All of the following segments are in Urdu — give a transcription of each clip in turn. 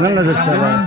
من نظر چلا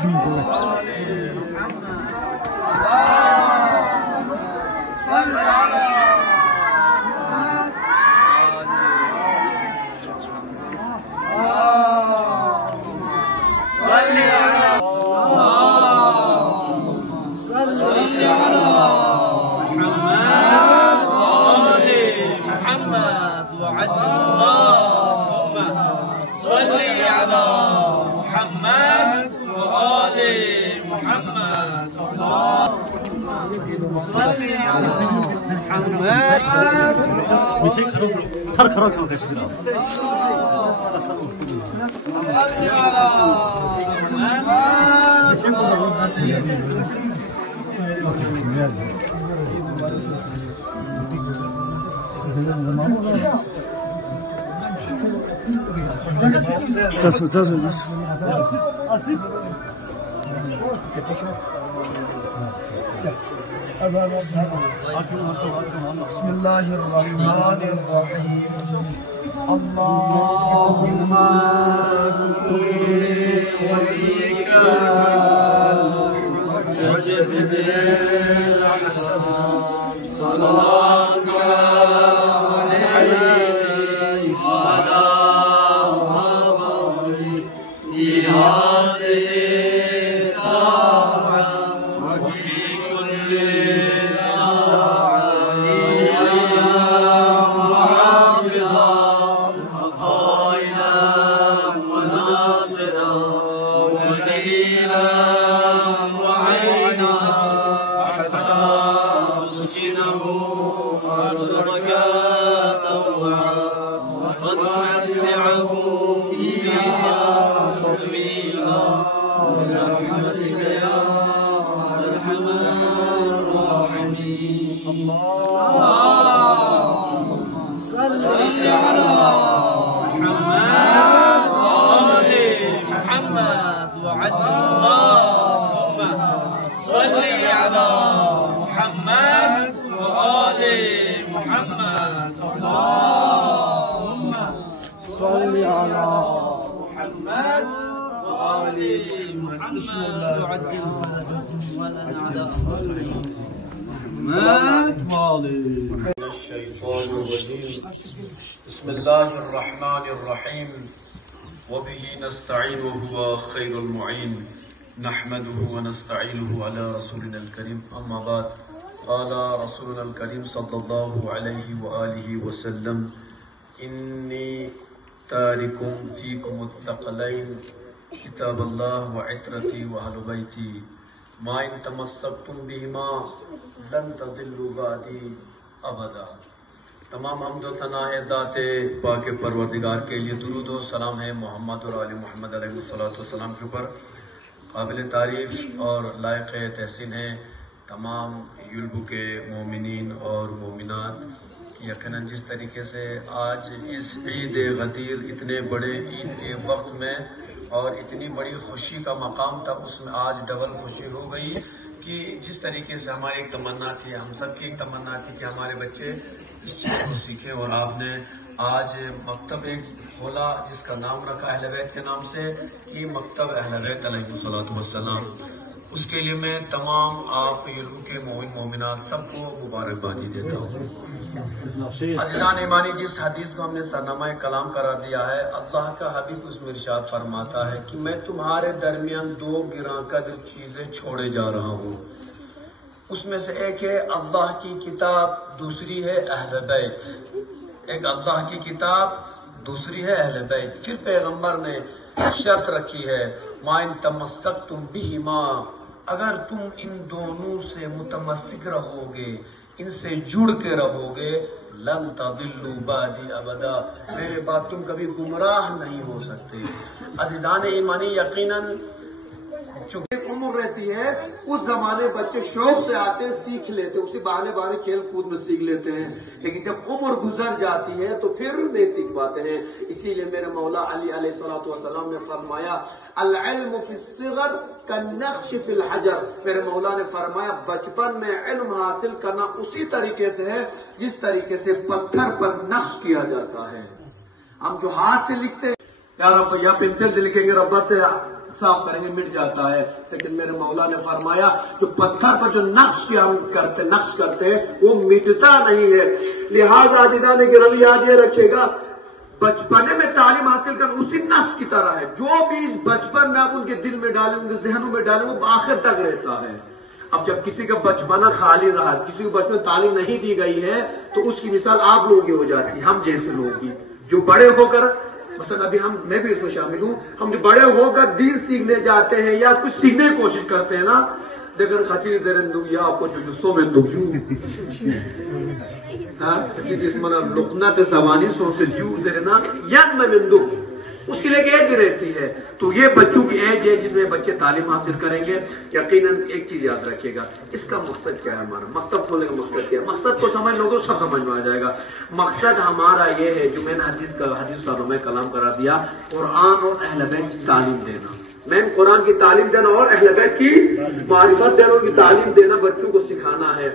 بسم الله الرحمن الرحيم اللهم وليك وجدد الحسن صلاتك عليه وعلى آله في هذه الساعة وفي كل بسم الله الشيطان الرجيم بسم الله الرحمن الرحيم وبه نستعين وهو خير المعين نحمده ونستعينه على رسولنا الكريم أما بعد قال رسولنا الكريم صلى الله عليه وآله وسلم إني تارك فيكم الثقلين کتاب اللہ و عطرتی و اہل بیتی ما ان تمسکتم بہما لن تضلوا بعدی ابدا۔ تمام حمد و ثنا ہے ذات پاک پروردگار کے لیے، درود و سلام ہے محمد اور آل محمد علیہ السلام کے اوپر۔ قابل تعریف اور لائق تحسین ہے تمام یلبو کے مومنین اور مومنات، یقیناً جس طریقے سے آج اس عید غدیر اتنے بڑے عید کے وقت میں اور اتنی بڑی خوشی کا مقام تھا، اس میں آج ڈبل خوشی ہو گئی کہ جس طریقے سے ہماری ایک تمنا تھی، ہم سب کی ایک تمنا تھی کہ ہمارے بچے اس چیز کو سیکھیں، اور آپ نے آج مکتب ایک کھولا جس کا نام رکھا اہل بیت کے نام سے کہ مکتب اہل بیت علیہ السلام۔ اس کے لیے میں تمام آپ یلبو کے مومن مومنات سب کو مبارکبادی دیتا ہوں۔ عزیزان ایمانی، جس حدیث کو ہم نے سرنامہ کلام قرار دیا ہے، اللہ کا حبیب اس میں ارشاد فرماتا ہے کہ میں تمہارے درمیان دو گراں قدر چیزیں چھوڑے جا رہا ہوں، اس میں سے ایک ہے اللہ کی کتاب، دوسری ہے اہل بیت۔ ایک اللہ کی کتاب، دوسری ہے اہل بیت۔ پھر پیغمبر نے شرط رکھی ہے ما ان تمسکتم بہما، اگر تم ان دونوں سے متمسک رہو گے، ان سے جڑ کے رہو گے، لن تضلوا بعدی ابدا، میرے بعد تم کبھی گمراہ نہیں ہو سکتے۔ عزیزان ایمانی، یقیناً چونکہ عمر معمول رہتی ہے اس زمانے بچے شوق سے آتے ہیں، سیکھ لیتے، اسی بہانے بہانے کھیل کود میں سیکھ لیتے ہیں، لیکن جب عمر گزر جاتی ہے تو پھر نہیں سیکھ پاتے ہیں۔ اسی لیے میرے مولا علی علیہ الصلوۃ والسلام نے فرمایا العلم فی الصغر کالنقش فی الحجر، میرے مولا نے فرمایا بچپن میں علم حاصل کرنا اسی طریقے سے ہے جس طریقے سے پتھر پر نقش کیا جاتا ہے۔ ہم جو ہاتھ سے لکھتے ہیں یا پنسل سے لکھیں گے، ربر سے صاف کریں گے، مٹ جاتا ہے، لیکن میرے مولا نے فرمایا جو پتھر پر جو نقش کرتے ہیں وہ مٹتا نہیں ہے۔ لہذا عزیزان گرامی یاد یہ رکھے گا بچپنے میں تعلیم حاصل کرنا اسی نقش کی طرح ہے، جو بھی بچپن میں آپ ان کے دل میں ڈالیں، ان کے ذہنوں میں ڈالیں، وہ آخر تک رہتا ہے۔ اب جب کسی کا بچپنا خالی رہا، کسی کو بچپن تعلیم نہیں دی گئی ہے تو اس کی مثال آپ لوگوں کی ہو جاتی ہے، ہم جیسے لوگوں کی جو بڑے ہو کر، مثلا ابھی میں بھی اس میں شامل ہوں، ہم جو بڑے ہو کر دین سیکھنے جاتے ہیں یا کچھ سیکھنے کی کوشش کرتے ہیں نا، دیکھیں خچی زرندو یا آپ کو جو سو میں دکھ لقنت زبانی سو سے جو زرنا ین میں دکھ، اس کے لیے ایک ایج رہتی ہے، تو یہ بچوں کی ایج ہے جس میں بچے تعلیم حاصل کریں گے۔ یقیناً ایک چیز یاد رکھیے گا، اس کا مقصد کیا ہے، ہمارا مکتب کھولنے کا مقصد کیا ہے؟ مقصد کو سمجھ لوگے سب سمجھ میں آ جائے گا۔ مقصد ہمارا یہ ہے جو میں نے حدیث صاحب میں کلام کرا دیا، قرآن اور اہل بیت کی تعلیم دینا، میں قرآن کی تعلیم دینا اور اہل بیت کی معرفت دینا، ان کی تعلیم دینا، بچوں کو سکھانا ہے۔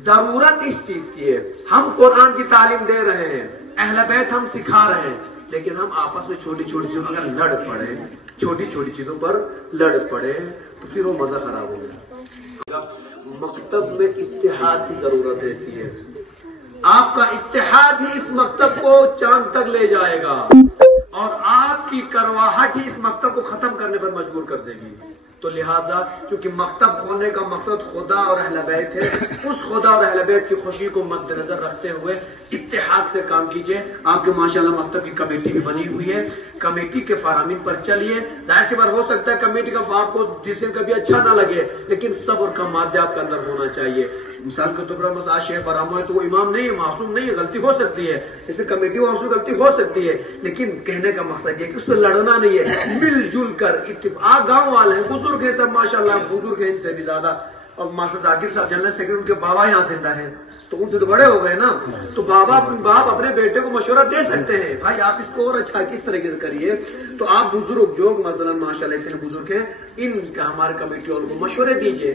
ضرورت اس چیز کی ہے، ہم قرآن کی تعلیم دے رہے ہیں، اہل بیت ہم سکھا رہے ہیں، لیکن ہم آپس میں چھوٹی چھوٹی چیزوں اگر لڑ پڑے، چھوٹی چھوٹی چیزوں پر لڑ پڑے تو پھر وہ مزہ خراب ہو گیا۔ مکتب میں اتحاد کی ضرورت رہتی ہے، آپ کا اتحاد ہی اس مکتب کو چاند تک لے جائے گا، اور آپ کی کرواہٹ ہی اس مکتب کو ختم کرنے پر مجبور کر دے گی۔ تو لہٰذا چونکہ مکتب کھولنے کا مقصد خدا اور اہل بیت ہے، اس خدا اور اہل بیت کی خوشی کو مد نظر رکھتے ہوئے اتحاد سے کام کیجئے۔ آپ کے ماشاءاللہ مکتب کی کمیٹی بھی بنی ہوئی ہے، کمیٹی کے فرامین پر چلیے۔ ظاہر سی بات ہو سکتا ہے کمیٹی کا آپ کو جسم کبھی اچھا نہ لگے، لیکن صبر کا مادہ آپ کے اندر ہونا چاہیے۔ مثال کے طور پر آج شیخ برامو ہے تو وہ امام نہیں ہے، معصوم نہیں ہے، غلطی ہو سکتی ہے، جیسے کمیٹی والوں سے غلطی ہو سکتی ہے، لیکن کہنے کا مقصد یہ کہ اس پہ لڑنا نہیں ہے، مل جل کر اتفاق۔ گاؤں والے ہیں، بزرگ ہیں سب ماشاءاللہ، بزرگ ہیں ان سے بھی زیادہ، اور ماشاء ذاکر صاحب جنرل سیکرٹری، ان کے بابا یہاں زندہ ہیں تو ان سے تو بڑے ہو گئے نا، تو باپ اپنے بیٹے کو مشورہ دے سکتے ہیں، بھائی آپ اس کو اور اچھا کس طریقے سے کریے۔ تو آپ بزرگ جو مثلا ماشاءاللہ اتنے بزرگ ہیں، ان کا ہمارے کمیٹی والوں کو مشورے دیجئے،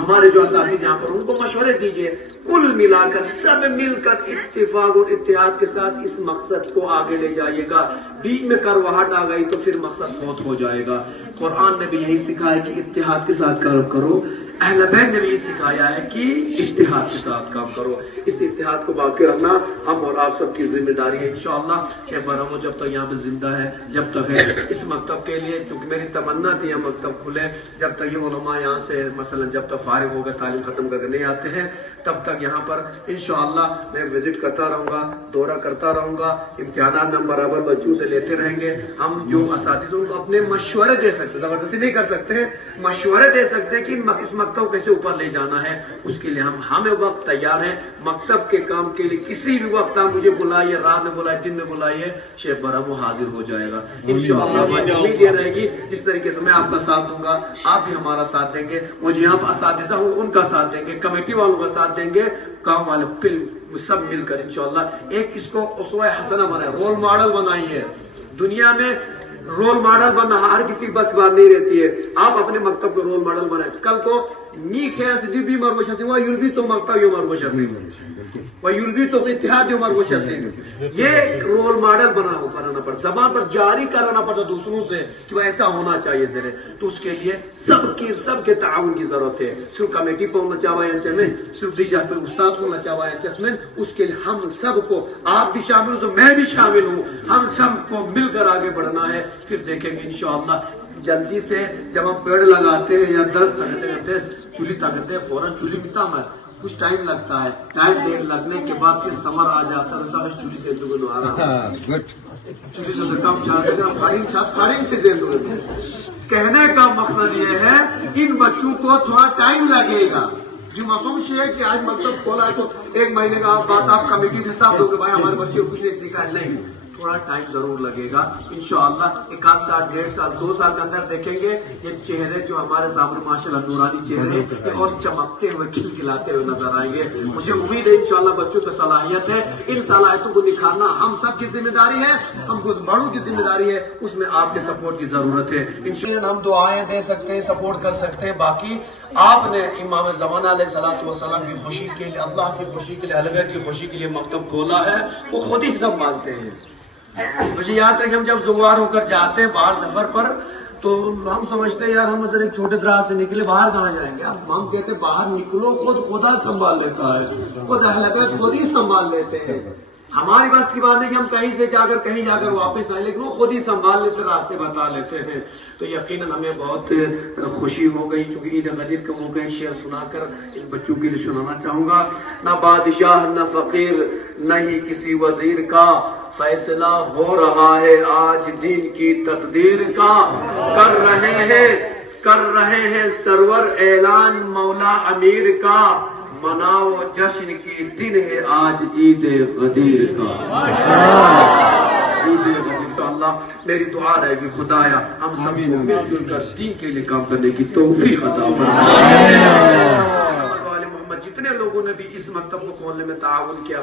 ہمارے جو اساتذہ یہاں پر ان کو مشورے دیجئے، کل ملا کر سب مل کر اتفاق اور اتحاد کے ساتھ اس مقصد کو آگے لے جائیے گا۔ بیچ میں کرواہٹ آ گئی تو پھر مقصد فوت ہو جائے گا۔ قرآن نے بھی یہی سکھایا کہ اتحاد کے ساتھ کام کرو، اہل بیت نے بھی یہ سکھایا ہے کہ اتحاد کے ساتھ کام کرو۔ اس اتحاد کو باقی رکھنا ہم اور آپ سب کی ذمہ داری ہے انشاءاللہ۔ شیخ برامو جب تک یہاں پہ زندہ ہے، جب تک ہے، اس مکتب کے لیے چونکہ میری تمنا تھی یہ مکتب کھلے، جب تک یہ علماء یہاں سے مثلا جب تک فارغ ہو کر تعلیم ختم کر کے نہیں آتے ہیں تب تک یہاں پر انشاءاللہ میں وزٹ کرتا رہوں گا، دورہ کرتا رہوں گا، امتحانات میں برابر بچوں سے لیتے رہیں گے۔ ہم جو اساتذہ ان کو اپنے مشورے دے سکتے، زبردستی نہیں کر سکتے ہیں، مشورے دے سکتے ہیں کہ اس مکتب کو کیسے اوپر لے جانا ہے، اس کے لیے ہم وقت تیار ہیں۔ مکتب کے کام کے لیے کسی بھی وقت آپ مجھے بلائیے، رات میں بلائیے، دن میں بلائیے، شیخ برامو حاضر ہو جائے گا انشاءاللہ۔ امید یہ رہے گی جس طریقے سے میں آپ کا ساتھ دوں گا آپ بھی ہمارا ساتھ دیں گے، اور جو یہاں پر اساتذہ ہوں ان کا ساتھ دیں گے، کمیٹی والوں کا ساتھ دیں گے، کام والے سب مل کر انشاءاللہ ایک اس کو اسوہ حسنہ بنائے، رول ماڈل بنائیے۔ دنیا میں رول ماڈل بننا ہر کسی بس بات نہیں رہتی ہے، آپ اپنے مکتب کو رول ماڈل بنائیں۔ کل کو نیک ہے سدی بھی مربوشہ سے وہ یلبی تو مکتب یو مربوشہ سے وہ یلبی تو اتحاد یو مربوشہ سے، یہ رول ماڈل بنانا پڑتا، زبان پر جاری کرانا پڑتا دوسروں سے کہ وہ ایسا ہونا چاہیے ذرا، تو اس کے لیے سب کے تعاون کی ضرورت ہے۔ صرف کمیٹی کو ہونا چاہیے میں، صرف دیجا پہ استاد ہونا چاہیے میں، اس کے لیے ہم سب کو، آپ بھی شامل ہو، میں بھی شامل ہوں، ہم سب کو مل کر آگے بڑھنا ہے۔ پھر دیکھیں گے انشاءاللہ جلدی سے جب ہم پیڑ لگاتے ہیں یا درد کرتے چولی تاکتے ہیں، فوراً چولی مٹا میں کچھ ٹائم لگتا ہے، ٹائم لگنے کے بعد پھر ثمر آ جاتا ہے، چولی سے دگنو آ رہا چولی سے کم چاہتے سے دے دو۔ کہنے کا مقصد یہ ہے ان بچوں کو تھوڑا ٹائم لگے گا، جو معصوم ہے کہ آج مکتب کھولا ہے تو ایک مہینے کا بعد آپ کمیٹی سے حساب دو کہ بھائی ہمارے بچے کو کچھ نہیں سیکھا ہے، نہیں، تھوڑا ٹائم ضرور لگے گا انشاءاللہ. 1 آدھ سال 1.5 سال 2 سال کے اندر دیکھیں گے یہ چہرے جو ہمارے سامنے ماشاءاللہ نورانی چہرے یہ اور چمکتے ہوئے کھلکھلاتے ہوئے نظر آئیں گے. مجھے امید ہے انشاءاللہ بچوں کی صلاحیت ہے, ان صلاحیتوں کو نکھارنا ہم سب کی ذمہ داری ہے, ہم خود بڑوں کی ذمہ داری ہے, اس میں آپ کے سپورٹ کی ضرورت ہے. انشاءاللہ ہم دعائیں دے سکتے ہیں, سپورٹ کر سکتے ہیں. باقی آپ نے امام زمانہ علیہ الصلوۃ والسلام کی خوشی کے لیے, اللہ کی خوشی کے لیے, اہل بیت کی خوشی کے لیے مکتب کھولا ہے, وہ خود ہی سنبھالتے ہیں. مجھے یاد رکھیں ہم جب زوار ہو کر جاتے ہیں باہر سفر پر تو ہم سمجھتے ہیں یار ہم مثلا ایک چھوٹے دراز سے نکلے باہر کہاں جائیں گے. ہم کہتے ہیں باہر نکلو, خود خدا سنبھال لیتا ہے, خود اہل بیت خود ہی سنبھال لیتے ہیں. ہماری بس کی بات ہے کہ ہم کہیں سے جا کر واپس آئے, لیکن وہ خود ہی سنبھال لیتے, راستے بتا لیتے ہیں. تو یقیناً ہمیں بہت خوشی ہو گئی. چونکہ عید غدیر کا موقع ہے, شعر سنا کر ان بچوں کے لیے سنانا چاہوں گا. نہ بادشاہ نہ فقیر نہ ہی کسی وزیر کا فیصلہ ہو رہا ہے آج دین کی تقدیر کا. کر رہے ہیں سرور اعلان مولا امیر کا, مناؤ جشن کی دن ہے آج عید غدیر کا. اللہ میری دعا رہے گی خدایا ہم سب کو مل جل کر دین کے لیے کام کرنے کی توفیق عطا فرما. جتنے لوگوں نے بھی اس مکتب کو کھولنے میں تعاون کیا,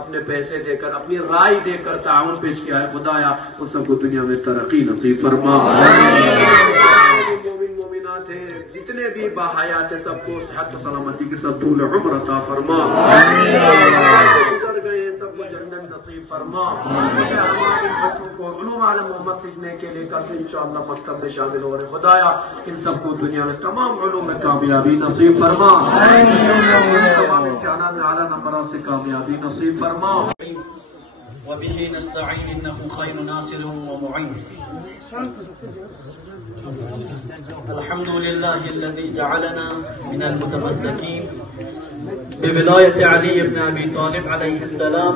اپنے پیسے دے کر, اپنی رائے دے کر تعاون پیش کیا ہے, خدایا ان سب کو دنیا میں ترقی نصیب فرما. مومنات ہیں جتنے بھی باحیات ہیں سب کو صحت و سلامتی کے ساتھ طول عمر عطا فرما. گزر گئے سب کو جنت نصیب فرما. ہمارے بچوں کو علوم عالم محمد سیکھنے کے لیے کل انشاءاللہ مکتب میں شامل ہو رہے, خدایا ان سب کو دنیا میں تمام علوم میں کامیابی نصیب فرما. تمام امتحانات میں اعلیٰ نمبرات سے کامیابی نصیب فرما. وبه نستعين انه خير ناصر ومعين. الحمد لله الذي جعلنا من المتمسكين بولاية علي بن ابي طالب عليه السلام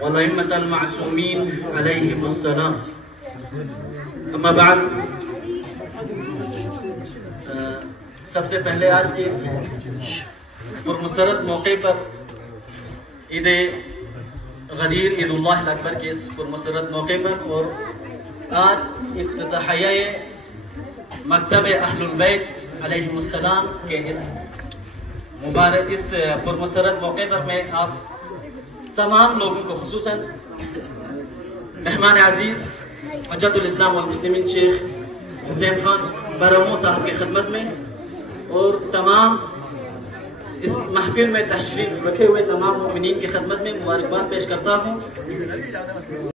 والائمة المعصومين عليهم السلام. اما بعد, سب سے پہلے آج کے اس پرمسرت موقع پر عید غدیر عید اللہ الاکبر کے اس پرمسرت موقع پر اور آج افتتاحیہ مکتب اہل البیت علیہم السلام کے اس پرمسرت موقع پر میں آپ تمام لوگوں کو خصوصاً مہمان عزیز حجت الاسلام والمسلمین شیخ حسین خان برمو صاحب کی خدمت میں اور تمام اس محفل میں تشریف رکھے ہوئے تمام مومنین کی خدمت میں مبارکباد پیش کرتا ہوں.